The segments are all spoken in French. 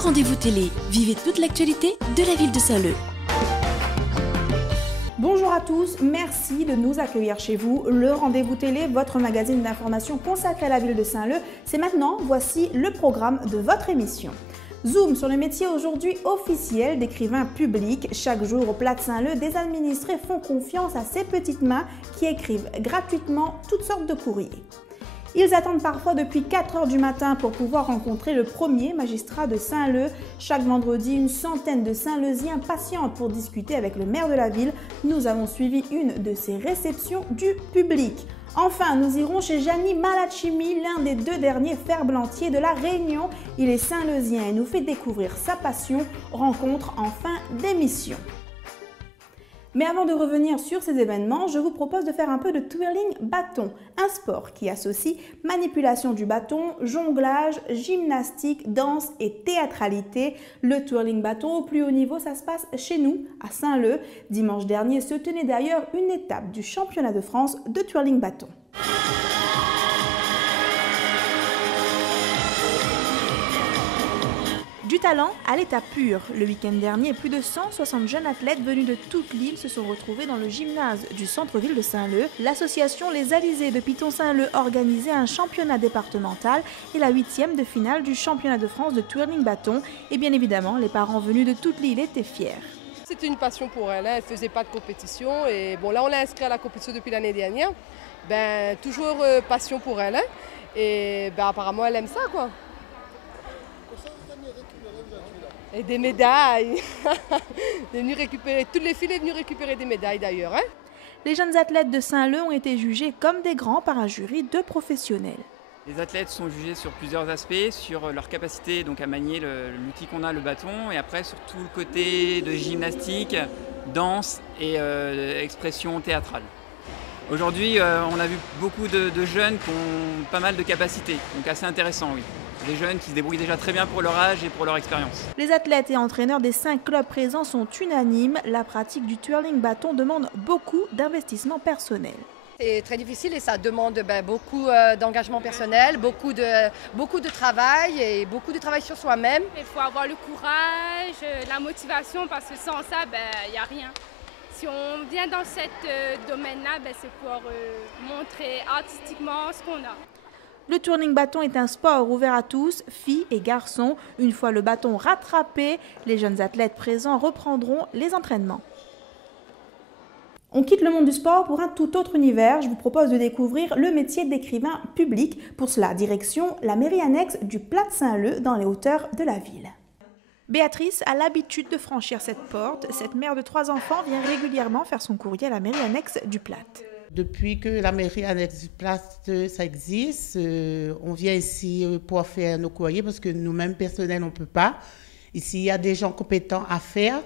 rendez-vous télé. Vivez toute l'actualité de la ville de Saint-Leu. Bonjour à tous, merci de nous accueillir chez vous. Le Rendez-vous télé, votre magazine d'information consacré à la ville de Saint-Leu. C'est maintenant, voici le programme de votre émission. Zoom sur le métier aujourd'hui officiel d'écrivain public. Chaque jour au Plat de Saint-Leu, des administrés font confiance à ces petites mains qui écrivent gratuitement toutes sortes de courriers. Ils attendent parfois depuis 4 heures du matin pour pouvoir rencontrer le premier magistrat de Saint-Leu. Chaque vendredi, une centaine de Saint-Leusiens patientent pour discuter avec le maire de la ville. Nous avons suivi une de ces réceptions du public. Enfin, nous irons chez Gianni Malachimi, l'un des 2 derniers ferblantiers de la Réunion. Il est Saint-Leusien et nous fait découvrir sa passion. Rencontre en fin d'émission. Mais avant de revenir sur ces événements, je vous propose de faire un peu de twirling bâton, un sport qui associe manipulation du bâton, jonglage, gymnastique, danse et théâtralité. Le twirling bâton au plus haut niveau, ça se passe chez nous, à Saint-Leu. Dimanche dernier se tenait d'ailleurs une étape du championnat de France de twirling bâton. Du talent à l'état pur. Le week-end dernier, plus de 160 jeunes athlètes venus de toute l'île se sont retrouvés dans le gymnase du centre-ville de Saint-Leu. L'association Les Alizés de Piton-Saint-Leu organisait un championnat départemental et la 8e de finale du championnat de France de twirling bâton. Et bien évidemment, les parents venus de toute l'île étaient fiers. C'était une passion pour elle, elle ne faisait pas de compétition et bon là on l'a inscrit à la compétition depuis l'année dernière. Toujours passion pour elle et apparemment elle aime ça quoi. Et des médailles. Toutes les filles sont venues récupérer des médailles d'ailleurs. Les jeunes athlètes de Saint-Leu ont été jugés comme des grands par un jury de professionnels. Les athlètes sont jugés sur plusieurs aspects, sur leur capacité donc, à manier l'outil qu'on a, le bâton, et après sur tout le côté de gymnastique, danse et expression théâtrale. Aujourd'hui, on a vu beaucoup de jeunes qui ont pas mal de capacités, donc assez intéressant, oui. Des jeunes qui se débrouillent déjà très bien pour leur âge et pour leur expérience. Les athlètes et entraîneurs des 5 clubs présents sont unanimes. La pratique du twirling bâton demande beaucoup d'investissement personnel. C'est très difficile et ça demande beaucoup d'engagement personnel, beaucoup de travail et beaucoup de travail sur soi-même. Il faut avoir le courage, la motivation parce que sans ça, il n'y a rien. Si on vient dans ce domaine-là, c'est pour montrer artistiquement ce qu'on a. Le twirling bâton est un sport ouvert à tous, filles et garçons. Une fois le bâton rattrapé, les jeunes athlètes présents reprendront les entraînements. On quitte le monde du sport pour un tout autre univers. Je vous propose de découvrir le métier d'écrivain public. Pour cela, direction la mairie annexe du Plat de Saint-Leu dans les hauteurs de la ville. Béatrice a l'habitude de franchir cette porte. Cette mère de 3 enfants vient régulièrement faire son courrier à la mairie annexe du Plat. Depuis que la mairie annexe du Plat, ça existe, on vient ici pour faire nos courriers parce que nous-mêmes, personnels, on ne peut pas. Ici, il y a des gens compétents à faire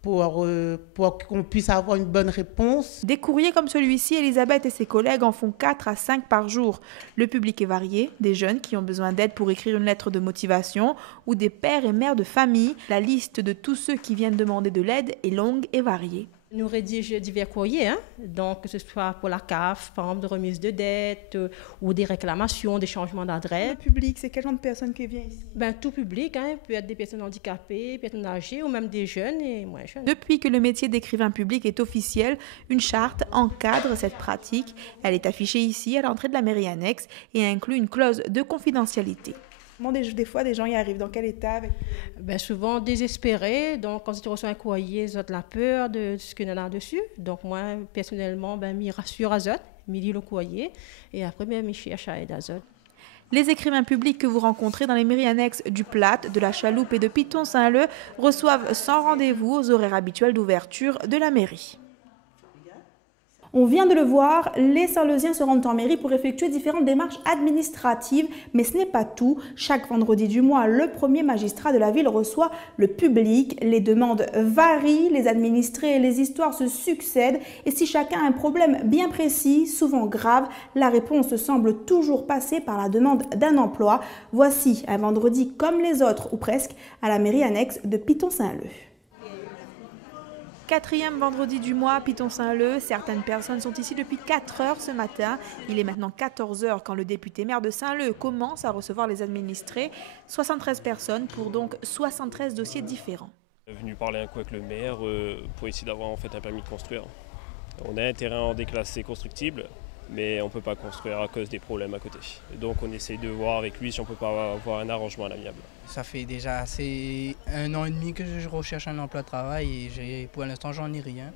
pour qu'on puisse avoir une bonne réponse. Des courriers comme celui-ci, Elisabeth et ses collègues en font 4 à 5 par jour. Le public est varié, des jeunes qui ont besoin d'aide pour écrire une lettre de motivation ou des pères et mères de famille. La liste de tous ceux qui viennent demander de l'aide est longue et variée. Nous rédigeons divers courriers, donc que ce soit pour la CAF, par exemple de remise de dettes ou des réclamations, des changements d'adresse. Le public, c'est quel genre de personnes qui viennent ici? Tout public, peut être des personnes handicapées, personnes âgées ou même des jeunes et moins jeunes. Depuis que le métier d'écrivain public est officiel, une charte encadre cette pratique. Elle est affichée ici à l'entrée de la mairie annexe et inclut une clause de confidentialité. Des fois, des gens y arrivent. Dans quel état avec... Souvent désespérés. Donc, quand ils reçoivent un courrier, ils ont la peur de ce qu'il y en a dessus. Donc, moi, personnellement, je rassure à eux, je lis le courrier et après, je cherche à aider à eux. Les écrivains publics que vous rencontrez dans les mairies annexes du Plat, de la Chaloupe et de Piton-Saint-Leu reçoivent sans rendez-vous aux horaires habituels d'ouverture de la mairie. On vient de le voir, les Saint-Leusiens se rendent en mairie pour effectuer différentes démarches administratives, mais ce n'est pas tout. Chaque vendredi du mois, le premier magistrat de la ville reçoit le public. Les demandes varient, les administrés et les histoires se succèdent. Et si chacun a un problème bien précis, souvent grave, la réponse semble toujours passer par la demande d'un emploi. Voici un vendredi comme les autres, ou presque, à la mairie annexe de Piton-Saint-Leu. Quatrième vendredi du mois, Piton-Saint-Leu. Certaines personnes sont ici depuis 4 heures ce matin. Il est maintenant 14 heures quand le député maire de Saint-Leu commence à recevoir les administrés. 73 personnes pour donc 73 dossiers différents. Je suis venu parler un coup avec le maire pour essayer d'avoir en fait un permis de construire. On a un terrain en déclassé constructible, mais on ne peut pas construire à cause des problèmes à côté. Donc on essaye de voir avec lui si on ne peut pas avoir un arrangement à l'amiable. Ça fait déjà 1 an et demi que je recherche un emploi de travail et pour l'instant j'en ai rien.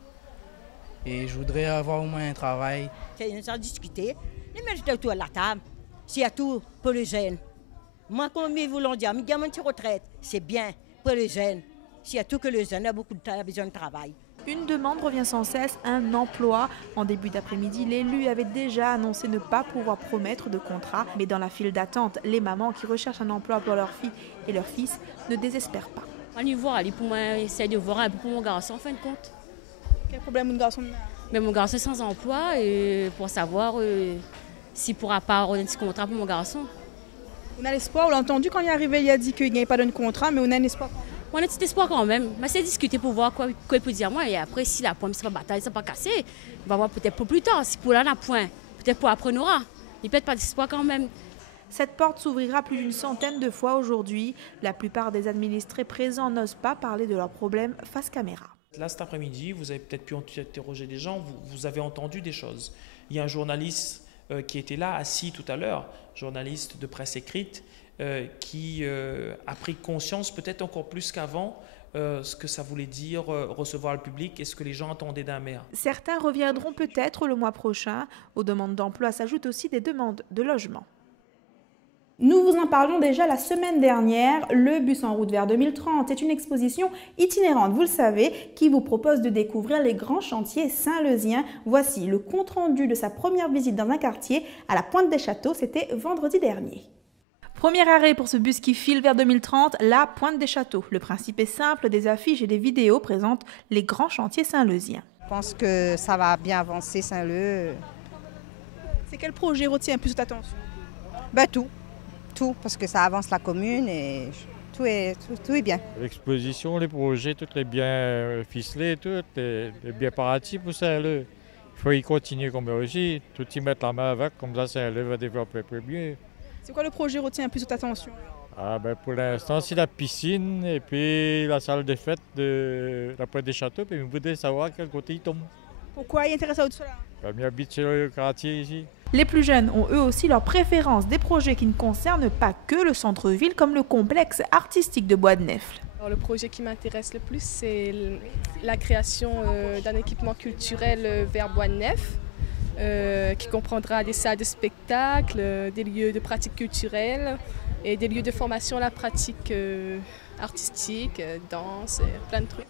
Et je voudrais avoir au moins un travail. C'est à discuter. Les ménages autour de la table, s'il y a tout pour les jeunes. Moi, comme ils voulons dire, mes gamins de retraite, c'est bien pour les jeunes. S'il y a tout que les jeunes, a beaucoup de besoin de travail. Une demande revient sans cesse, un emploi. En début d'après-midi, l'élu avait déjà annoncé ne pas pouvoir promettre de contrat. Mais dans la file d'attente, les mamans qui recherchent un emploi pour leur fille et leur fils ne désespèrent pas. On y voit, pour moi, essayer de voir un peu pour mon garçon en fin de compte. Quel problème mon garçon? Mais mon garçon est sans emploi et pour savoir s'il ne pourra pas avoir un petit contrat pour mon garçon. On a l'espoir, on l'a entendu quand il est arrivé, il a dit qu'il n'y avait pas de contrat, mais on a un espoir. On a un petit espoir quand même, mais c'est discuter pour voir quoi il peut dire moi. Et après, si la pointe, c'est pas bataille, c'est pas cassé, on va voir peut-être pour plus tard. Si pour là, la pointe, peut-être pour après, on aura. Il peut être pas d'espoir quand même. Cette porte s'ouvrira plus d'une centaine de fois aujourd'hui. La plupart des administrés présents n'osent pas parler de leurs problèmes face caméra. Là, cet après-midi, vous avez peut-être pu interroger des gens, vous avez entendu des choses. Il y a un journaliste qui était là, assis tout à l'heure, journaliste de presse écrite, qui a pris conscience peut-être encore plus qu'avant ce que ça voulait dire recevoir le public et ce que les gens attendaient d'un maire. Certains reviendront peut-être le mois prochain. Aux demandes d'emploi s'ajoutent aussi des demandes de logement. Nous vous en parlions déjà la semaine dernière. Le Bus en route vers 2030 est une exposition itinérante, vous le savez, qui vous propose de découvrir les grands chantiers saint-leusiens. Voici le compte-rendu de sa première visite dans un quartier à la Pointe des Châteaux. C'était vendredi dernier. Premier arrêt pour ce bus qui file vers 2030, la Pointe des Châteaux. Le principe est simple, des affiches et des vidéos présentent les grands chantiers saint-leusiens. Je pense que ça va bien avancer Saint-Leu. C'est quel projet retient plus d'attention? Tout, parce que ça avance la commune et tout est bien. L'exposition, les projets, tout est bien ficelé, tout est bien parti pour Saint-Leu. Il faut y continuer comme aussi, tout y mettre la main avec, comme ça Saint-Leu va développer un peu mieux. C'est quoi le projet retient plus d'attention? Pour l'instant, c'est la piscine et puis la salle de fête de la Pointe des Châteaux. Puis vous voulez savoir quel côté il tombe. Pourquoi il intéresse à tout cela? Je habite sur le quartier ici. Les plus jeunes ont eux aussi leurs préférences, des projets qui ne concernent pas que le centre-ville, comme le complexe artistique de Bois-de-Nefle. Le projet qui m'intéresse le plus, c'est la création d'un équipement culturel vers Bois-de-Nefle. Qui comprendra des salles de spectacle, des lieux de pratique culturelle et des lieux de formation à la pratique artistique, danse, plein de trucs.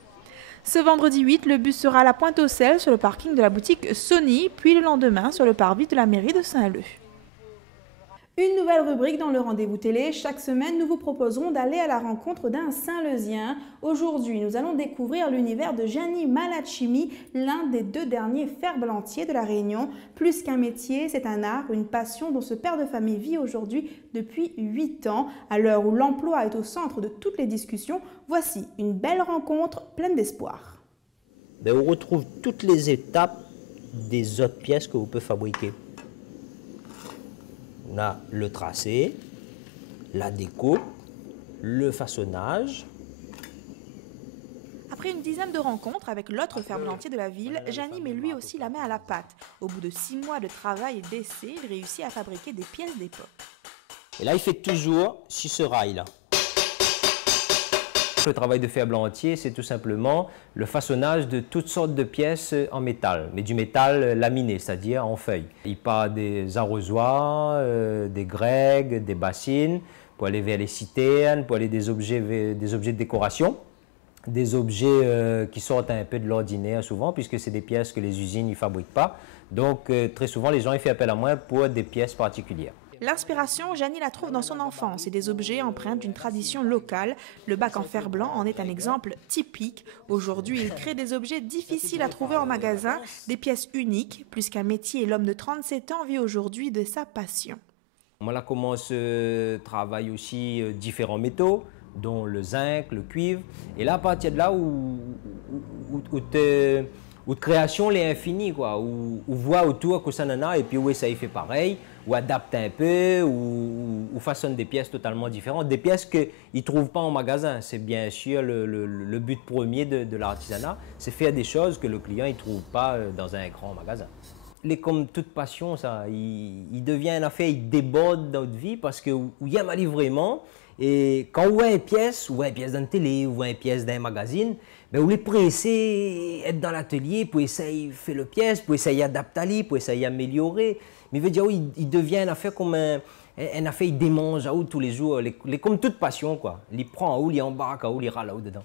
Ce vendredi 8, le bus sera à la Pointe-aux-Celles sur le parking de la boutique Sony, puis le lendemain sur le parvis de la mairie de Saint-Leu. Une nouvelle rubrique dans le rendez-vous télé. Chaque semaine, nous vous proposerons d'aller à la rencontre d'un Saint-Leusien. Aujourd'hui, nous allons découvrir l'univers de Gianni Malacimi, l'un des 2 derniers ferblantiers de la Réunion. Plus qu'un métier, c'est un art, une passion dont ce père de famille vit aujourd'hui depuis 8 ans. À l'heure où l'emploi est au centre de toutes les discussions, voici une belle rencontre pleine d'espoir. On retrouve toutes les étapes des autres pièces que vous pouvez fabriquer. On a le tracé, la découpe, le façonnage. Après une dizaine de rencontres avec l'autre ferblantier de la ville, Gianni met lui aussi la main à la pâte. Au bout de 6 mois de travail et d'essai, il réussit à fabriquer des pièces d'époque. Et là, il fait toujours sur ce rail-là. Le travail de ferblantier, c'est tout simplement le façonnage de toutes sortes de pièces en métal, mais du métal laminé, c'est-à-dire en feuilles. Il part des arrosoirs, des grègues, des bassines, pour aller vers les citernes, pour aller des objets de décoration, des objets qui sortent un peu de l'ordinaire souvent, puisque c'est des pièces que les usines ne fabriquent pas. Donc très souvent, les gens ils font appel à moi pour des pièces particulières. L'inspiration, Gianni la trouve dans son enfance et des objets empreints d'une tradition locale. Le bac en fer blanc en est un exemple typique. Aujourd'hui, il crée des objets difficiles à trouver en magasin, des pièces uniques. Plus qu'un métier, l'homme de 37 ans vit aujourd'hui de sa passion. Moi, là, commence travaille aussi différents métaux, dont le zinc, le cuivre. Et là, à partir de là où ou de création les infinis, quoi, ou voit autour que ça en a et puis oui, ça y fait pareil, ou adapte un peu, ou façonne des pièces totalement différentes, des pièces qu'ils ne trouvent pas en magasin. C'est bien sûr le but premier de l'artisanat, c'est faire des choses que le client ne trouve pas dans un grand magasin. Comme toute passion, ça, il devient une affaire, il déborde dans notre vie parce qu'il y a mal vraiment. Et quand on voit une pièce d'une télé, ou une pièce d'un magazine, ben on est pressé d'être dans l'atelier pour essayer de faire la pièce, pour essayer d'adapter, pour essayer d'améliorer. Mais il veut dire, il devient une affaire comme une affaire, il démange tous les jours, comme toute passion, quoi. Il prend, il embarque, il râle dedans.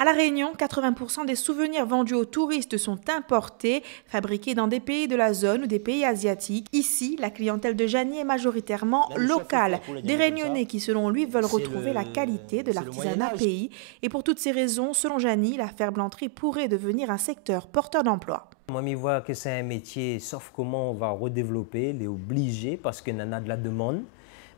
À La Réunion, 80% des souvenirs vendus aux touristes sont importés, fabriqués dans des pays de la zone ou des pays asiatiques. Ici, la clientèle de Jani est majoritairement locale. Des Réunionnais qui, selon lui, veulent retrouver la qualité de l'artisanat pays. Et pour toutes ces raisons, selon Jani, la ferblanterie pourrait devenir un secteur porteur d'emploi. Moi, je vois que c'est un métier, sauf comment on va redévelopper, les obliger, parce qu'il y en a de la demande.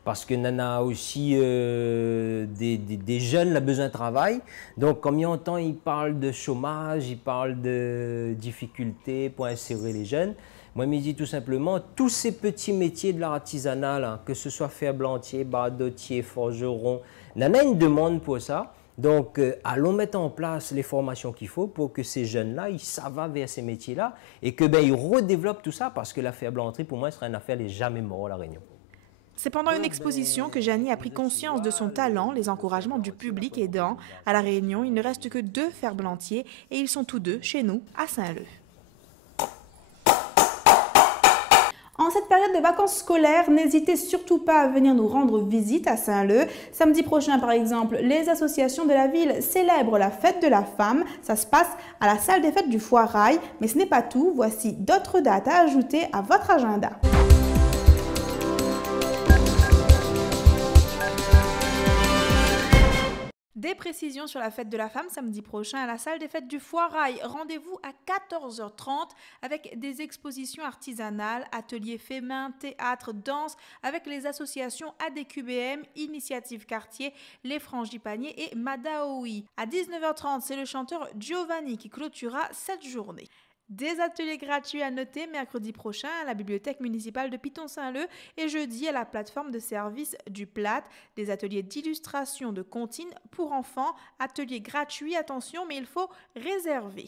Parce que Nana aussi des jeunes ont besoin de travail. Donc, comme il y a longtemps, ils parlent de chômage, ils parlent de difficultés pour insérer les jeunes. Moi, je me dis tout simplement, tous ces petits métiers de l'artisanat, que ce soit ferblantier, bardotier, forgeron, Nana a une demande pour ça. Donc, allons mettre en place les formations qu'il faut pour que ces jeunes-là, ils savent vers ces métiers-là et que ils redéveloppent tout ça parce que la ferblanterie, pour moi, sera une affaire jamais morte à La Réunion. C'est pendant une exposition que Jani a pris conscience de son talent, les encouragements du public aidant. À La Réunion, il ne reste que 2 ferblantiers et ils sont tous 2 chez nous, à Saint-Leu. En cette période de vacances scolaires, n'hésitez surtout pas à venir nous rendre visite à Saint-Leu. Samedi prochain, par exemple, les associations de la ville célèbrent la fête de la femme. Ça se passe à la salle des fêtes du Foirail. Mais ce n'est pas tout, voici d'autres dates à ajouter à votre agenda. Des précisions sur la fête de la femme samedi prochain à la salle des fêtes du Foirail. Rendez-vous à 14h30 avec des expositions artisanales, ateliers faits main, théâtre, danse avec les associations ADQBM, Initiative Quartier, Les Frangipaniers et Madaoi. À 19h30, c'est le chanteur Giovanni qui clôturera cette journée. Des ateliers gratuits à noter mercredi prochain à la bibliothèque municipale de Piton-Saint-Leu et jeudi à la plateforme de service du Plat. Des ateliers d'illustration de comptines pour enfants, ateliers gratuits, attention, mais il faut réserver.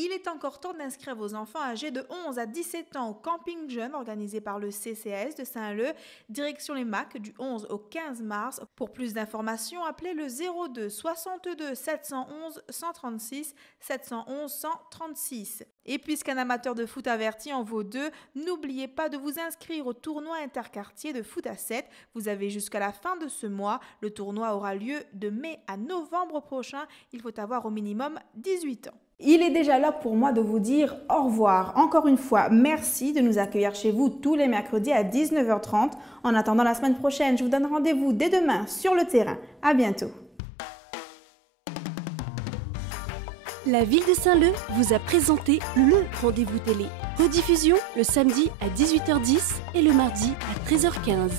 Il est encore temps d'inscrire vos enfants âgés de 11 à 17 ans au camping jeune organisé par le CCAS de Saint-Leu, direction les Macs du 11 au 15 mars. Pour plus d'informations, appelez le 02 62 711 136 711 136. Et puisqu'un amateur de foot averti en vaut 2, n'oubliez pas de vous inscrire au tournoi interquartier de foot à 7. Vous avez jusqu'à la fin de ce mois. Le tournoi aura lieu de mai à novembre prochain. Il faut avoir au minimum 18 ans. Il est déjà l'heure pour moi de vous dire au revoir. Encore une fois, merci de nous accueillir chez vous tous les mercredis à 19h30. En attendant la semaine prochaine, je vous donne rendez-vous dès demain sur le terrain. À bientôt. La ville de Saint-Leu vous a présenté le rendez-vous télé. Rediffusion le samedi à 18h10 et le mardi à 13h15.